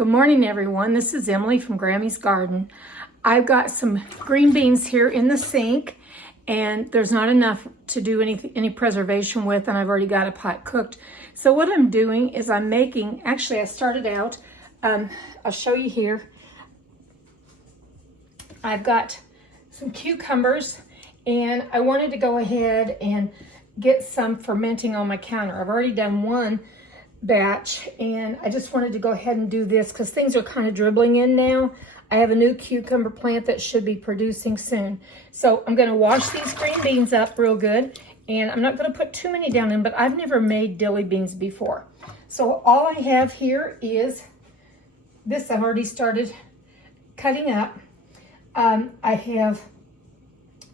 Good morning, everyone. This is Emily from Grammy's Garden. I've got some green beans here in the sink, and there's not enough to do any preservation with, and I've already got a pot cooked. So what I'm doing is I'm making, actually I started out, I'll show you here. I've got some cucumbers, and I wanted to go ahead and get some fermenting on my counter. I've already done one batch, and I just wanted to go ahead and do this because things are kind of dribbling in now. I have a new cucumber plant that should be producing soon. So I'm going to wash these green beans up real good, and I'm not going to put too many down in, but I've never made dilly beans before. So all I have here is this. I've already started cutting up.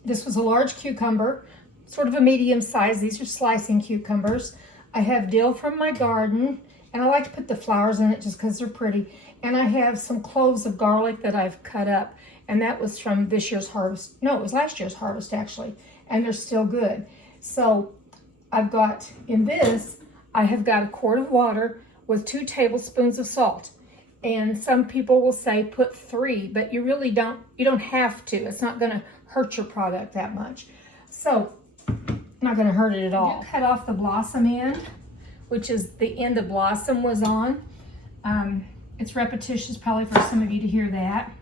This was a large cucumber, sort of a medium size. These are slicing cucumbers. I have dill from my garden, and I like to put the flowers in it just because they're pretty. And I have some cloves of garlic that I've cut up, and that was from this year's harvest. No, it was last year's harvest, actually, and they're still good. So I've got, in this, I have got a quart of water with 2 tablespoons of salt. And some people will say put 3, but you really don't, you don't have to. It's not gonna hurt your product that much. So, not going to hurt it at all. Cut off the blossom end, which is the end the blossom was on. It's repetitious probably for some of you to hear that.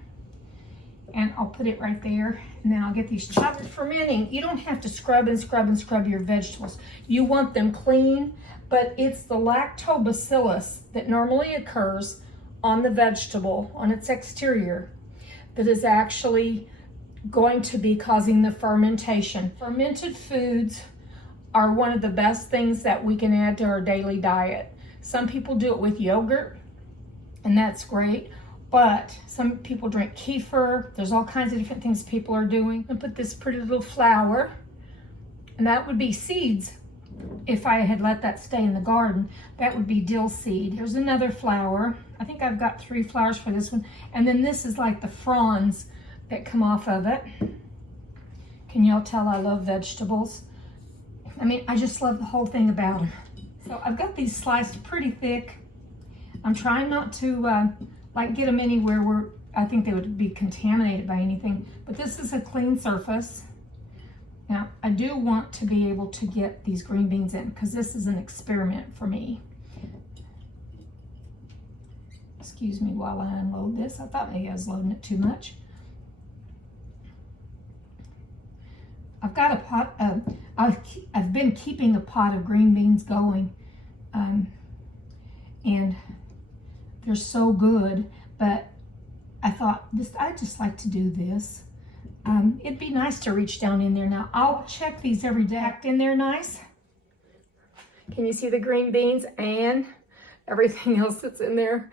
And I'll put it right there, and then I'll get these chopped. Fermenting, you don't have to scrub and scrub and scrub your vegetables. You want them clean, but it's the lactobacillus that normally occurs on the vegetable, on its exterior, that is actually going to be causing the fermentation. Fermented foods are one of the best things that we can add to our daily diet. Some people do it with yogurt, and that's great, but some people drink kefir. There's all kinds of different things people are doing. I put this pretty little flower, and that would be seeds. If I had let that stay in the garden, that would be dill seed. Here's another flower. I think I've got 3 flowers for this one, and then this is like the fronds that come off of it. Can y'all tell I love vegetables? I mean, I just love the whole thing about them. So I've got these sliced pretty thick. I'm trying not to like get them anywhere where I think they would be contaminated by anything, but this is a clean surface. Now, I do want to be able to get these green beans in because this is an experiment for me. Excuse me while I unload this. I thought maybe I was loading it too much. I've got a pot, I've been keeping a pot of green beans going, and they're so good, but I thought, I'd just like to do this. It'd be nice to reach down in there. Now, I'll check these every day. Packed in there nice. Can you see the green beans and everything else that's in there?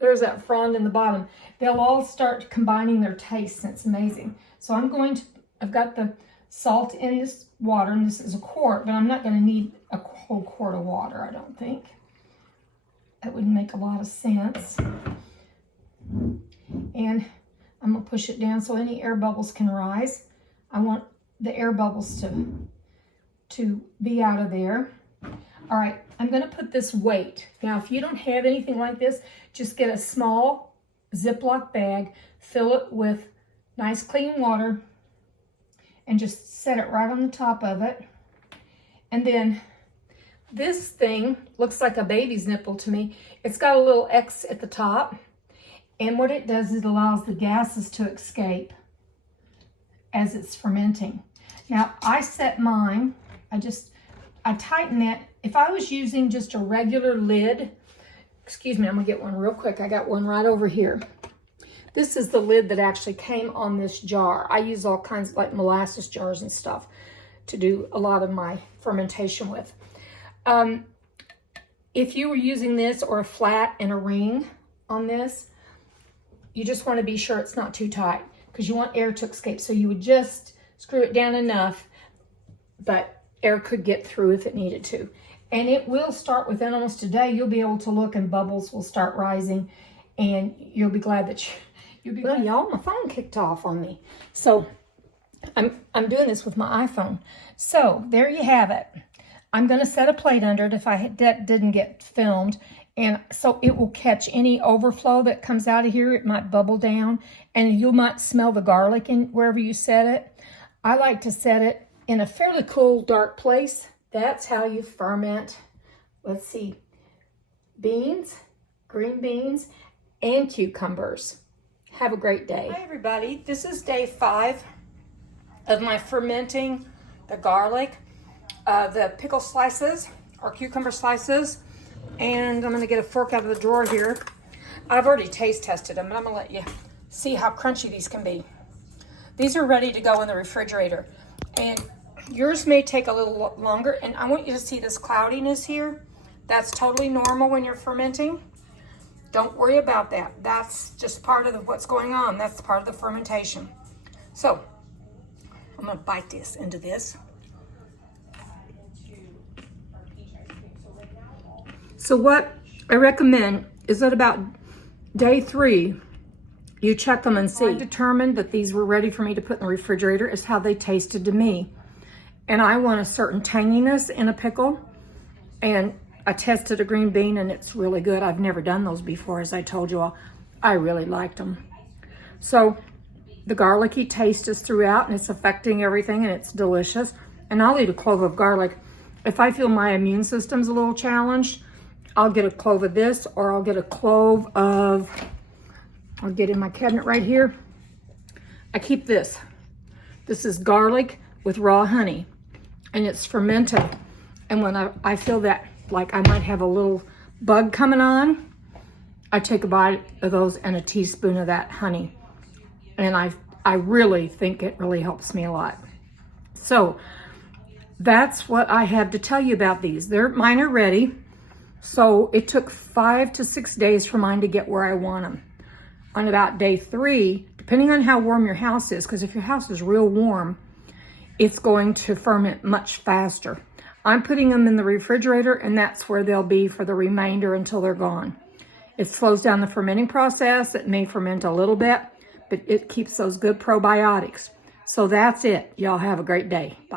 There's that frond in the bottom. They'll all start combining their tastes, and it's amazing. So I've got the salt in this water, and this is a quart, but I'm not going to need a whole quart of water, I don't think. That wouldn't make a lot of sense. And I'm going to push it down so any air bubbles can rise. I want the air bubbles to be out of there. All right, I'm going to put this weight. Now, if you don't have anything like this, just get a small Ziploc bag, fill it with nice clean water, and just set it right on the top of it. And then this thing looks like a baby's nipple to me. It's got a little X at the top. And what it does is it allows the gases to escape as it's fermenting. Now, I set mine, I tighten that. If I was using just a regular lid, excuse me, I'm gonna get one real quick. I got one right over here. This is the lid that actually came on this jar. I use all kinds of like molasses jars and stuff to do a lot of my fermentation with. If you were using this or a flat and a ring on this, you just want to be sure it's not too tight because you want air to escape. So you would just screw it down enough, but air could get through if it needed to. And it will start within almost a day. You'll be able to look and bubbles will start rising, and you'll be glad that well, y'all, my phone kicked off on me. So I'm doing this with my iPhone. So there you have it. I'm going to set a plate under it if that didn't get filmed, And so it will catch any overflow that comes out of here. It might bubble down, and you might smell the garlic in wherever you set it. I like to set it in a fairly cool, dark place. That's how you ferment, let's see, beans, green beans, and cucumbers. Have a great day. Hi everybody, this is day 5 of my fermenting the garlic, the pickle slices or cucumber slices, and I'm gonna get a fork out of the drawer here. I've already taste tested them, but I'm gonna let you see how crunchy these can be. These are ready to go in the refrigerator, and yours may take a little longer, and I want you to see this cloudiness here. That's totally normal when you're fermenting. Don't worry about that. That's just part of what's going on. That's part of the fermentation. So I'm gonna bite this into this. So what I recommend is that about day 3, you check them and see. I determined that these were ready for me to put in the refrigerator is how they tasted to me. And I want a certain tanginess in a pickle. And I tested a green bean and it's really good. I've never done those before, as I told you all. I really liked them. So the garlicky taste is throughout and it's affecting everything and it's delicious. And I'll eat a clove of garlic. If I feel my immune system's a little challenged, I'll get a clove of this, or I'll get a clove of, I'll get in my cabinet right here. I keep this. This is garlic with raw honey, and it's fermented. And when I feel that, like I might have a little bug coming on, I take a bite of those and a teaspoon of that honey. And I really think it really helps me a lot. So that's what I have to tell you about these. Mine are ready. So it took 5 to 6 days for mine to get where I want them. On about day 3, depending on how warm your house is, because if your house is real warm, it's going to ferment much faster. I'm putting them in the refrigerator, and that's where they'll be for the remainder until they're gone. It slows down the fermenting process. It may ferment a little bit, but it keeps those good probiotics. So that's it. Y'all have a great day. Bye.